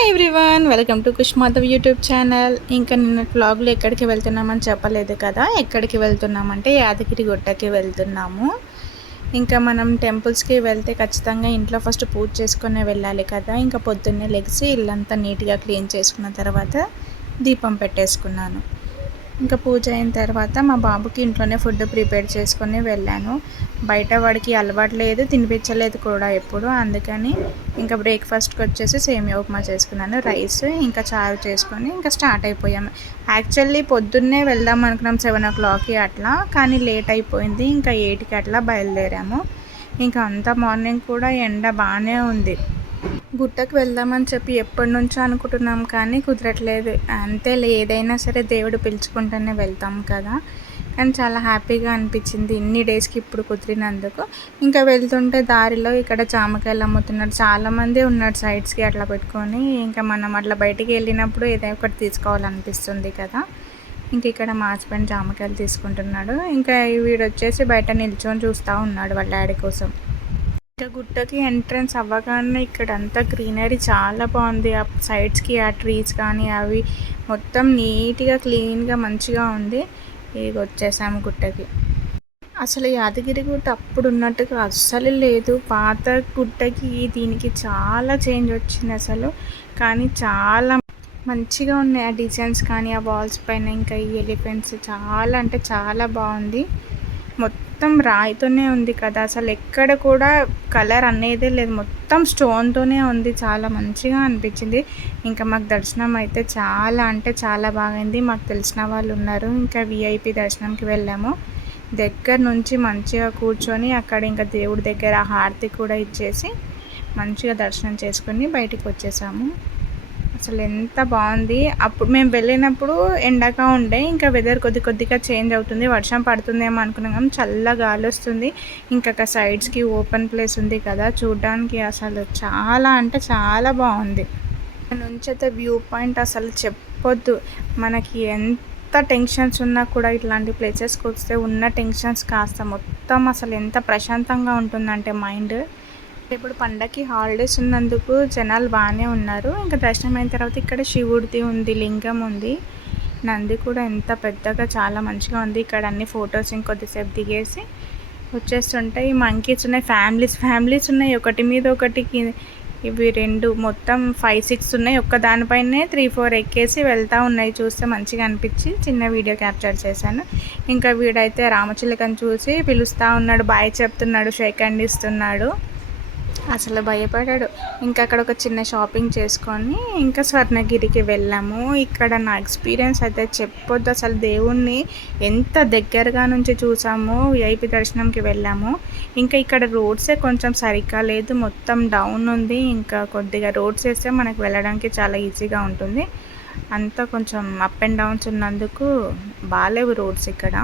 Hi everyone, welcome to Kush Madhav YouTube channel. ఇంకా నిన్న వ్లాగ్లో ఎక్కడికి వెళ్తున్నామని చెప్పలేదు కదా. ఎక్కడికి వెళ్తున్నామంటే యాదగిరి గుట్టకి వెళ్తున్నాము. ఇంకా మనం టెంపుల్స్కి వెళ్తే ఖచ్చితంగా ఇంట్లో ఫస్ట్ పూజ చేసుకునే వెళ్ళాలి కదా. ఇంకా పొద్దున్నే లెగిసి ఇల్లంతా నీట్గా క్లీన్ చేసుకున్న తర్వాత దీపం పెట్టేసుకున్నాను. ఇంకా పూజ అయిన తర్వాత మా బాబుకి ఇంట్లోనే ఫుడ్ ప్రిపేర్ చేసుకొని వెళ్ళాను. బయట వాడికి అలవాటు లేదు, తినిపించలేదు కూడా ఎప్పుడు. అందుకని ఇంకా బ్రేక్ఫాస్ట్కి వచ్చేసి సేమియా ఉప్మా చేసుకున్నాను, రైస్ ఇంకా చారు చేసుకొని ఇంకా స్టార్ట్ అయిపోయాము. యాక్చువల్లీ పొద్దున్నే వెళ్దాం అనుకున్నాం 7 o'clockకి అట్లా, కానీ లేట్ అయిపోయింది. ఇంకా 8కి అట్లా బయలుదేరాము. ఇంకా అంతా మార్నింగ్ కూడా ఎండ బాగానే ఉంది. గుట్టకు వెళ్దామని చెప్పి ఎప్పటి నుంచో అనుకుంటున్నాం, కానీ కుదరట్లేదు. అంతేలే, ఏదైనా సరే దేవుడు పిలుచుకుంటేనే వెళ్తాం కదా. కానీ చాలా హ్యాపీగా అనిపించింది ఇన్ని డేస్కి ఇప్పుడు కుదిరినందుకు. ఇంకా వెళ్తుంటే దారిలో ఇక్కడ జామకాయలు అమ్ముతున్నారు, చాలామంది ఉన్నారు సైడ్స్కి అట్లా పెట్టుకొని. ఇంకా మనం అట్లా బయటికి వెళ్ళినప్పుడు ఏదైనా ఒకటి తీసుకోవాలనిపిస్తుంది కదా. ఇంక ఇక్కడ మా హస్బెండ్ జామకాయలు తీసుకుంటున్నాడు. ఇంకా వీడు వచ్చేసి బయట నిల్చొని చూస్తూ ఉన్నాడు వాళ్ళ డాడీ కోసం. ఇంకా గుట్టకి ఎంట్రన్స్ అవ్వగానే ఇక్కడ అంతా గ్రీనరీ చాలా బాగుంది. ఆ సైడ్స్కి ఆ ట్రీస్ కానీ అవి మొత్తం నీట్గా క్లీన్గా మంచిగా ఉంది. ఇక వచ్చేసాము గుట్టకి. అసలు యాదగిరి గుట్ట అప్పుడు ఉన్నట్టుగా అస్సలు లేదు. పాత గుట్టకి దీనికి చాలా చేంజ్ వచ్చింది అసలు. కానీ చాలా మంచిగా ఉన్నాయి ఆ డిజైన్స్ కానీ ఆ వాల్స్ పైన. ఇంకా ఈ ఎలిఫెంట్స్ చాలా అంటే చాలా బాగుంది. మొత్తం రాయితోనే ఉంది కదా, అసలు ఎక్కడ కూడా కలర్ అనేదే లేదు, మొత్తం స్టోన్తోనే ఉంది. చాలా మంచిగా అనిపించింది. ఇంకా మాకు దర్శనం అయితే చాలా అంటే చాలా బాగైంది. మాకు తెలిసిన వాళ్ళు ఉన్నారు, ఇంకా విఐపి దర్శనంకి వెళ్ళాము. దగ్గర నుంచి మంచిగా కూర్చొని అక్కడ ఇంకా దేవుడి దగ్గర హారతి కూడా ఇచ్చేసి మంచిగా దర్శనం చేసుకొని బయటికి వచ్చేసాము. అసలు ఎంత బాగుంది. అప్పుడు మేము వెళ్ళినప్పుడు ఎండగా ఉండే, ఇంకా వెదర్ కొద్దిగా చేంజ్ అవుతుంది, వర్షం పడుతుందేమో అనుకున్నాం. కానీ చల్లగా గాలి వస్తుంది. ఇంకా సైడ్స్కి ఓపెన్ ప్లేస్ ఉంది కదా, చూడడానికి అసలు చాలా అంటే చాలా బాగుంది. నుంచి అయితే వ్యూ పాయింట్ అసలు చెప్పొద్దు. మనకి ఎంత టెన్షన్స్ ఉన్నా కూడా ఇట్లాంటి ప్లేసెస్కి వస్తే ఉన్న టెన్షన్స్ కాస్త మొత్తం అసలు ఎంత ప్రశాంతంగా ఉంటుందంటే మైండ్. ఇప్పుడు పండగకి హాలిడేస్ ఉన్నందుకు జనాలు బాగానే ఉన్నారు. ఇంకా దర్శనం అయిన తర్వాత ఇక్కడ శివుడిది ఉంది, లింగం ఉంది, నంది కూడా ఎంత పెద్దగా చాలా మంచిగా ఉంది. ఇక్కడ అన్ని ఫొటోస్ ఇంకొద్దిసేపు దిగేసి వచ్చేస్తుంటాయి. మంకీస్ ఉన్నాయి, ఫ్యామిలీస్ ఉన్నాయి, ఒకటి మీద ఒకటి. ఇవి 2 మొత్తం 5-6 ఉన్నాయి. ఒక్క దానిపైనే 3-4 ఎక్కేసి వెళ్తూ ఉన్నాయి. చూస్తే మంచిగా అనిపించి చిన్న వీడియో క్యాప్చర్ చేశాను. ఇంకా వీడైతే రామచిలకని చూసి పిలుస్తూ ఉన్నాడు, బాయ్ చెప్తున్నాడు, షేక్ హ్యాండ్ ఇస్తున్నాడు. అసలు భయపడాడు. ఇంకా అక్కడ ఒక చిన్న షాపింగ్ చేసుకొని ఇంకా స్వర్ణగిరికి వెళ్ళాము. ఇక్కడ నా ఎక్స్పీరియన్స్ అయితే చెప్పొద్దు. అసలు దేవుణ్ణి ఎంత దగ్గరగా నుంచి చూసాము. విఐపి దర్శనంకి వెళ్ళాము. ఇంకా ఇక్కడ రోడ్సే కొంచెం సరిగ్గా లేదు, మొత్తం డౌన్ ఉంది. ఇంకా కొద్దిగా రోడ్స్ వేస్తే మనకు వెళ్ళడానికి చాలా ఈజీగా ఉంటుంది. అంతా కొంచెం అప్ అండ్ డౌన్స్ ఉన్నందుకు బాగాలేవు రోడ్స్ ఇక్కడ.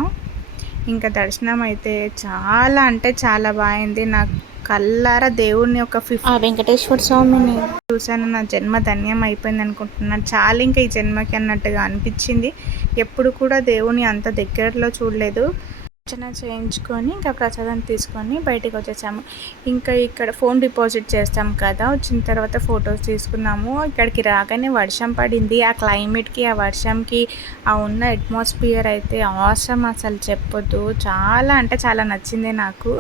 ఇంకా దర్శనం అయితే చాలా అంటే చాలా బాగుంది. నాకు కల్లారా దేవుడిని ఒక వెంకటేశ్వర స్వామిని చూశాను. నా జన్మ ధన్యం అయిపోయింది అనుకుంటున్నాను. చాలా ఇంకా ఈ జన్మకి అన్నట్టుగా అనిపించింది. ఎప్పుడు కూడా దేవుని అంత దగ్గరలో చూడలేదు. అర్చన చేయించుకొని ఇంకా ప్రసాదం తీసుకొని బయటికి వచ్చేసాము. ఇంకా ఇక్కడ ఫోన్ డిపాజిట్ చేస్తాం కదా, వచ్చిన తర్వాత ఫొటోస్ తీసుకున్నాము. ఇక్కడికి రాగానే వర్షం పడింది. ఆ క్లైమేట్కి ఆ వర్షంకి ఆ ఉన్న అట్మాస్ఫియర్ అయితే ఆసమ్, అసలు చెప్పొద్దు. చాలా అంటే చాలా నచ్చింది నాకు.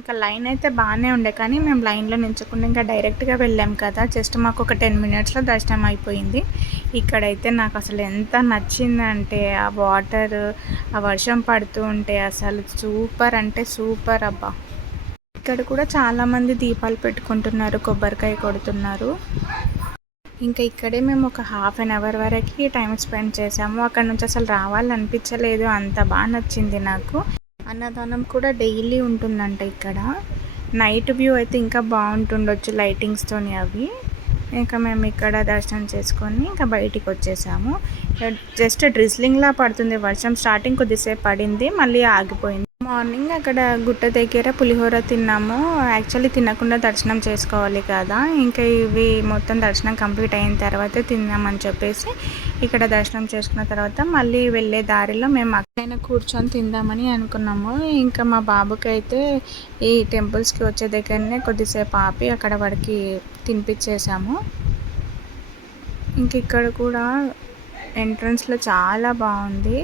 ఇంకా లైన్ అయితే బాగానే ఉండే, కానీ మేము లైన్లో నిల్చకుండా ఇంకా డైరెక్ట్గా వెళ్ళాం కదా, జస్ట్ మాకు ఒక 10 minutesలో దర్శనం అయిపోయింది. ఇక్కడైతే నాకు అసలు ఎంత నచ్చిందంటే ఆ వాటర్, ఆ వర్షం పడుతూ ఉంటే అసలు సూపర్ అంటే సూపర్ అబ్బా. ఇక్కడ కూడా చాలామంది దీపాలు పెట్టుకుంటున్నారు, కొబ్బరికాయ కొడుతున్నారు. ఇంకా ఇక్కడే మేము ఒక 1/2 hour వరకు టైం స్పెండ్ చేసాము. అక్కడ నుంచి అసలు రావాలనిపించలేదు, అంత బాగా నచ్చింది నాకు. అన్నదానం కూడా డైలీ ఉంటుందంట ఇక్కడ. నైట్ వ్యూ అయితే ఇంకా బాగుంటుండొచ్చు లైటింగ్స్తోని అవి. ఇంకా మేము ఇక్కడ దర్శనం చేసుకొని ఇంకా బయటికి వచ్చేసాము. జస్ట్ డ్రిజ్లింగ్లా పడుతుంది వర్షం. స్టార్టింగ్ కొద్దిసేపు పడింది, మళ్ళీ ఆగిపోయింది. మార్నింగ్ అక్కడ గుట్ట దగ్గర పులిహోర తిన్నాము. యాక్చువల్లీ తినకుండా దర్శనం చేసుకోవాలి కదా, ఇంకా ఇవి మొత్తం దర్శనం కంప్లీట్ అయిన తర్వాత తిన్నామని చెప్పేసి ఇక్కడ దర్శనం చేసుకున్న తర్వాత మళ్ళీ వెళ్ళే దారిలో మేము అక్కడైనా కూర్చొని తిందామని అనుకున్నాము. ఇంకా మా బాబుకి అయితే ఈ టెంపుల్స్కి వచ్చే దగ్గరనే కొద్దిసేపు ఆపి అక్కడ వాడికి తినిపించేసాము. ఇంక ఇక్కడ కూడా ఎంట్రన్స్లో చాలా బాగుంది.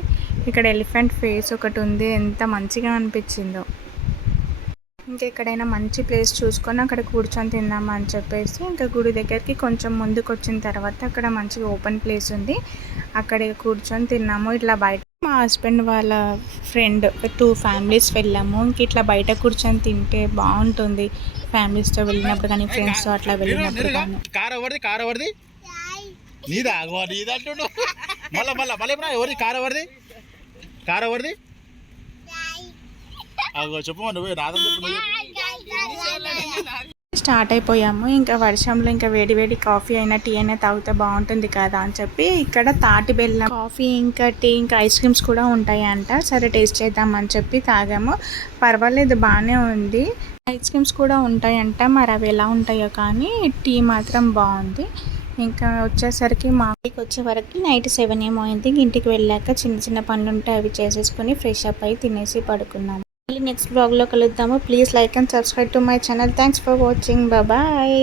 ఇక్కడ ఎలిఫెంట్ ఫేస్ ఒకటి ఉంది, ఎంత మంచిగా అనిపించిందో. ఇంకెక్కడైనా మంచి ప్లేస్ చూసుకొని అక్కడ కూర్చొని తిందామా అని చెప్పేసి ఇంకా గుడి దగ్గరికి కొంచెం ముందుకు వచ్చిన తర్వాత అక్కడ మంచిగా ఓపెన్ ప్లేస్ ఉంది, అక్కడ కూర్చొని తిన్నాము. ఇట్లా బయట మా హస్బెండ్ వాళ్ళ ఫ్రెండ్ 2 ఫ్యామిలీస్ వెళ్ళాము. ఇంక ఇట్లా బయట కూర్చొని తింటే బాగుంటుంది, ఫ్యామిలీస్తో వెళ్ళినప్పుడు కానీ ఫ్రెండ్స్తో అట్లా వెళ్ళినప్పుడు కానీ. స్టార్ట్ అయిపోయాము. ఇంకా వర్షంలో ఇంకా వేడి వేడి కాఫీ అయినా టీ అయినా తాగితే బాగుంటుంది కదా అని చెప్పి ఇక్కడ తాటి బెల్లం కాఫీ ఇంకా టీ ఇంకా ఐస్ క్రీమ్స్ కూడా ఉంటాయి అంట. సరే టేస్ట్ చేద్దామని చెప్పి తాగాము. పర్వాలేదు, బాగానే ఉంది. ఐస్ క్రీమ్స్ కూడా ఉంటాయంట, మరి అవి ఎలా ఉంటాయో కానీ టీ మాత్రం బాగుంది. ఇంకా వచ్చేసరికి మా ఇంటికి వచ్చే వరకు నైట్ 7 ఏమో అయింది. ఇంటికి వెళ్ళాక చిన్న చిన్న పనులు ఉంటే అవి చేసేసుకొని ఫ్రెష్ అప్ అయి తినేసి పడుకున్నాము. మళ్ళీ నెక్స్ట్ బ్లాగ్లో కలుద్దాము. Please like and subscribe to my channel. Thanks for watching. Bye.